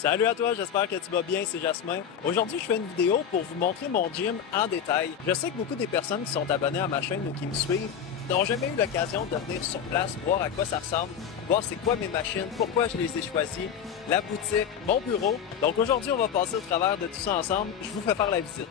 Salut à toi, j'espère que tu vas bien, c'est Jasmin. Aujourd'hui, je fais une vidéo pour vous montrer mon gym en détail. Je sais que beaucoup des personnes qui sont abonnées à ma chaîne ou qui me suivent n'ont jamais eu l'occasion de venir sur place, voir à quoi ça ressemble, voir c'est quoi mes machines, pourquoi je les ai choisies, la boutique, mon bureau. Donc aujourd'hui, on va passer au travers de tout ça ensemble. Je vous fais faire la visite.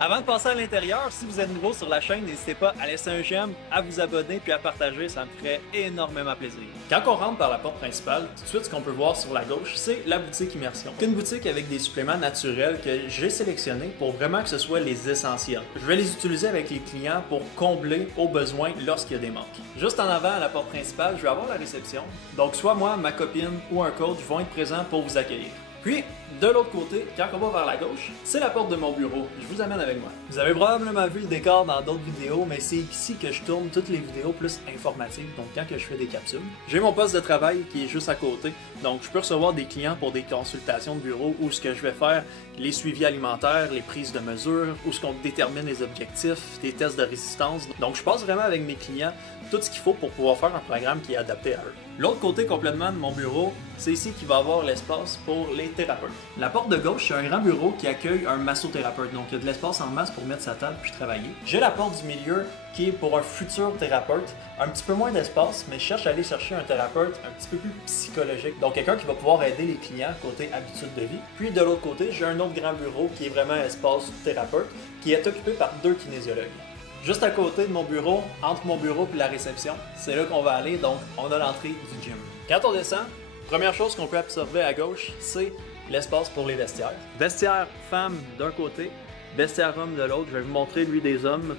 Avant de passer à l'intérieur, si vous êtes nouveau sur la chaîne, n'hésitez pas à laisser un j'aime, à vous abonner puis à partager, ça me ferait énormément plaisir. Quand on rentre par la porte principale, tout de suite ce qu'on peut voir sur la gauche, c'est la boutique Immersion. C'est une boutique avec des suppléments naturels que j'ai sélectionnés pour vraiment que ce soit les essentiels. Je vais les utiliser avec les clients pour combler aux besoins lorsqu'il y a des manques. Juste en avant à la porte principale, je vais avoir la réception. Donc soit moi, ma copine ou un coach vont être présents pour vous accueillir. Puis, de l'autre côté, quand on va vers la gauche, c'est la porte de mon bureau. Je vous amène avec moi. Vous avez probablement vu le décor dans d'autres vidéos, mais c'est ici que je tourne toutes les vidéos plus informatives, donc quand que je fais des capsules. J'ai mon poste de travail qui est juste à côté, donc je peux recevoir des clients pour des consultations de bureau où ce que je vais faire, les suivis alimentaires, les prises de mesures, où ce qu'on détermine les objectifs, des tests de résistance. Donc je passe vraiment avec mes clients tout ce qu'il faut pour pouvoir faire un programme qui est adapté à eux. L'autre côté complètement de mon bureau, c'est ici qu'il va y avoir l'espace pour les thérapeutes. La porte de gauche, c'est un grand bureau qui accueille un massothérapeute, donc il y a de l'espace en masse pour mettre sa table puis travailler. J'ai la porte du milieu qui est pour un futur thérapeute, un petit peu moins d'espace, mais je cherche à aller chercher un thérapeute un petit peu plus psychologique, donc quelqu'un qui va pouvoir aider les clients côté habitude de vie. Puis de l'autre côté, j'ai un autre grand bureau qui est vraiment espace thérapeute, qui est occupé par 2 kinésiologues. Juste à côté de mon bureau, entre mon bureau et la réception, c'est là qu'on va aller, donc on a l'entrée du gym. Quand on descend, première chose qu'on peut observer à gauche, c'est l'espace pour les vestiaires. Vestiaire femmes d'un côté, vestiaire homme de l'autre. Je vais vous montrer lui des hommes.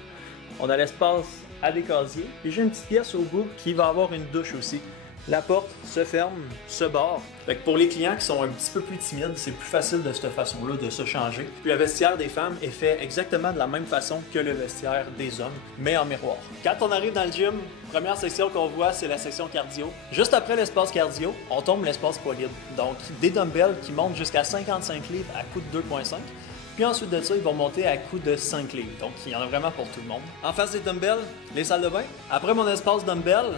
On a l'espace à des casiers. Et j'ai une petite pièce au bout qui va avoir une douche aussi. La porte se ferme, se barre. Fait que pour les clients qui sont un petit peu plus timides, c'est plus facile de cette façon-là de se changer. Puis le vestiaire des femmes est fait exactement de la même façon que le vestiaire des hommes, mais en miroir. Quand on arrive dans le gym, première section qu'on voit, c'est la section cardio. Juste après l'espace cardio, on tombe l'espace poids libre. Donc des dumbbells qui montent jusqu'à 55 livres à coût de 2,5. Puis ensuite de ça, ils vont monter à coût de 5 livres. Donc il y en a vraiment pour tout le monde. En face des dumbbells, les salles de bain. Après mon espace dumbbell,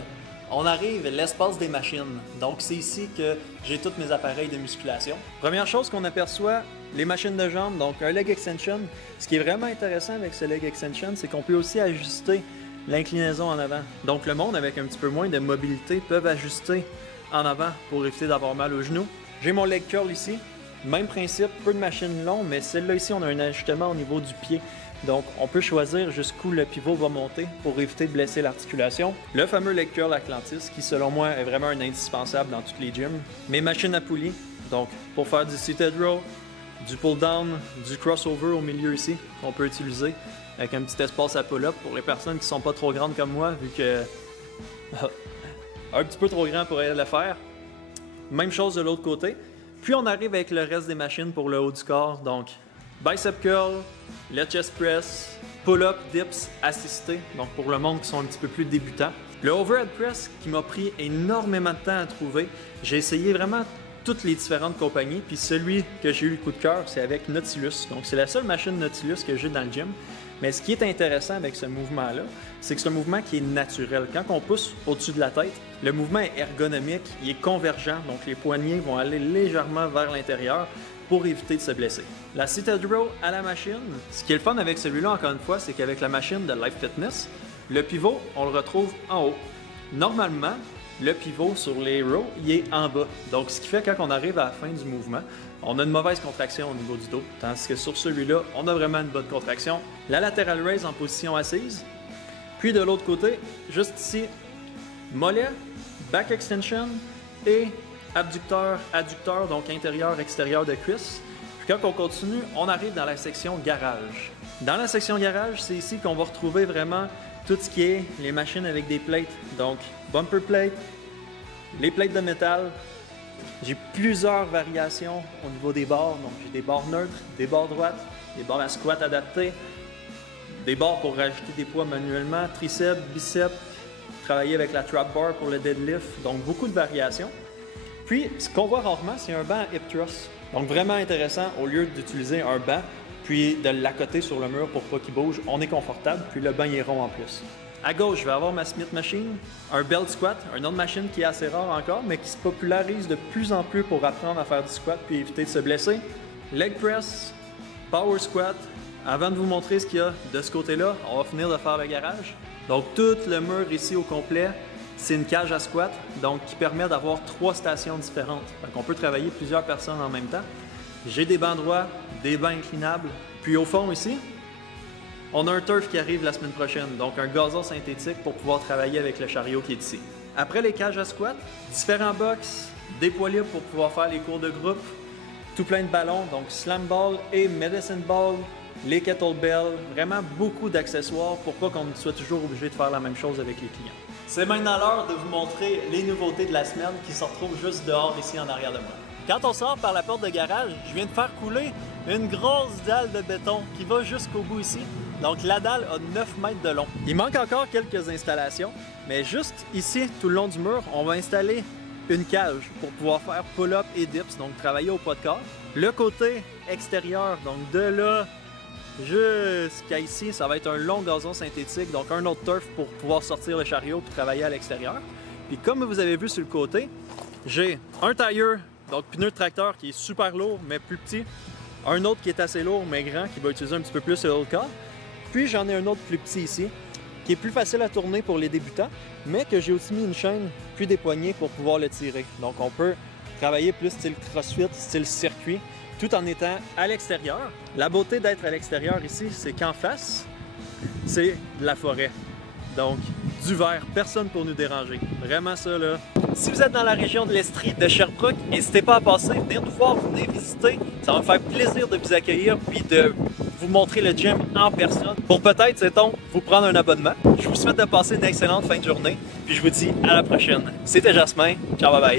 on arrive à l'espace des machines. Donc c'est ici que j'ai tous mes appareils de musculation. Première chose qu'on aperçoit, les machines de jambes, donc un leg extension. Ce qui est vraiment intéressant avec ce leg extension, c'est qu'on peut aussi ajuster l'inclinaison en avant. Donc le monde avec un petit peu moins de mobilité peuvent ajuster en avant pour éviter d'avoir mal aux genoux. J'ai mon leg curl ici. Même principe, peu de machines longues, mais celle-là ici, on a un ajustement au niveau du pied. Donc, on peut choisir jusqu'où le pivot va monter pour éviter de blesser l'articulation. Le fameux leg curl Atlantis, qui selon moi est vraiment un indispensable dans tous les gyms. Mes machines à poulies, donc pour faire du seated row, du pull down, du crossover au milieu ici, qu'on peut utiliser avec un petit espace à pull-up pour les personnes qui sont pas trop grandes comme moi, vu que un petit peu trop grand pour le faire. Même chose de l'autre côté. Puis on arrive avec le reste des machines pour le haut du corps, donc bicep curl, le chest press, pull-up, dips assistés, donc pour le monde qui sont un petit peu plus débutants. Le overhead press qui m'a pris énormément de temps à trouver. J'ai essayé vraiment toutes les différentes compagnies, puis celui que j'ai eu le coup de cœur, c'est avec Nautilus. Donc c'est la seule machine Nautilus que j'ai dans le gym. Mais ce qui est intéressant avec ce mouvement-là, c'est que c'est un mouvement qui est naturel. Quand on pousse au-dessus de la tête, le mouvement est ergonomique, il est convergent, donc les poignets vont aller légèrement vers l'intérieur pour éviter de se blesser. La seated row à la machine, ce qui est le fun avec celui-là, encore une fois, c'est qu'avec la machine de Life Fitness, le pivot, on le retrouve en haut. Normalement, le pivot sur les rows, il est en bas. Donc, ce qui fait quand on arrive à la fin du mouvement, on a une mauvaise contraction au niveau du dos, tandis que sur celui-là, on a vraiment une bonne contraction. La lateral raise en position assise. Puis de l'autre côté, juste ici, mollet, back extension et abducteur, adducteur, donc intérieur, extérieur de cuisse. Puis quand on continue, on arrive dans la section garage. Dans la section garage, c'est ici qu'on va retrouver vraiment tout ce qui est les machines avec des plates. Donc, bumper plate, les plates de métal, J'ai plusieurs variations au niveau des barres. Donc j'ai des barres neutres, des barres droites, des barres à squat adaptées, des barres pour rajouter des poids manuellement, triceps, biceps, travailler avec la trap bar pour le deadlift. Donc beaucoup de variations. Puis ce qu'on voit rarement, c'est un banc à hip thrust. Donc vraiment intéressant, au lieu d'utiliser un banc, puis de l'accoter sur le mur pour pas qu'il bouge, on est confortable, puis le banc est rond en plus. À gauche, je vais avoir ma Smith Machine, un belt squat, une autre machine qui est assez rare encore, mais qui se popularise de plus en plus pour apprendre à faire du squat puis éviter de se blesser. Leg press, power squat. Avant de vous montrer ce qu'il y a de ce côté-là, on va finir de faire le garage. Donc tout le mur ici au complet, c'est une cage à squat, donc qui permet d'avoir 3 stations différentes. Donc on peut travailler plusieurs personnes en même temps. J'ai des bancs droits, des bancs inclinables, puis au fond ici, on a un turf qui arrive la semaine prochaine, donc un gazon synthétique pour pouvoir travailler avec le chariot qui est ici. Après les cages à squat, différents box, des poids libres pour pouvoir faire les cours de groupe, tout plein de ballons, donc slam ball et medicine ball, les kettlebells, vraiment beaucoup d'accessoires pour pas qu'on soit toujours obligé de faire la même chose avec les clients. C'est maintenant l'heure de vous montrer les nouveautés de la semaine qui se retrouvent juste dehors ici en arrière de moi. Quand on sort par la porte de garage, je viens de faire couler une grosse dalle de béton qui va jusqu'au bout ici. Donc la dalle a 9 mètres de long. Il manque encore quelques installations, mais juste ici, tout le long du mur, on va installer une cage pour pouvoir faire pull-up et dips, donc travailler au poids de corps. Le côté extérieur, donc de là jusqu'à ici, ça va être un long gazon synthétique, donc un autre turf pour pouvoir sortir le chariot et travailler à l'extérieur. Puis comme vous avez vu sur le côté, j'ai un tire, donc pneu de tracteur qui est super lourd mais plus petit, un autre qui est assez lourd mais grand qui va utiliser un petit peu plus le haut corps. Puis j'en ai un autre plus petit ici, qui est plus facile à tourner pour les débutants, mais que j'ai aussi mis une chaîne puis des poignées pour pouvoir le tirer. Donc on peut travailler plus style crossfit, style circuit, tout en étant à l'extérieur. La beauté d'être à l'extérieur ici, c'est qu'en face, c'est de la forêt. Donc, du vert, personne pour nous déranger. Vraiment ça, là. Si vous êtes dans la région de l'Estrie, de Sherbrooke, n'hésitez pas à passer, venir nous voir, venir visiter. Ça va me faire plaisir de vous accueillir puis de vous montrer le gym en personne. Pour peut-être, sait-on, vous prendre un abonnement. Je vous souhaite de passer une excellente fin de journée. Puis je vous dis à la prochaine. C'était Jasmin. Ciao, bye bye.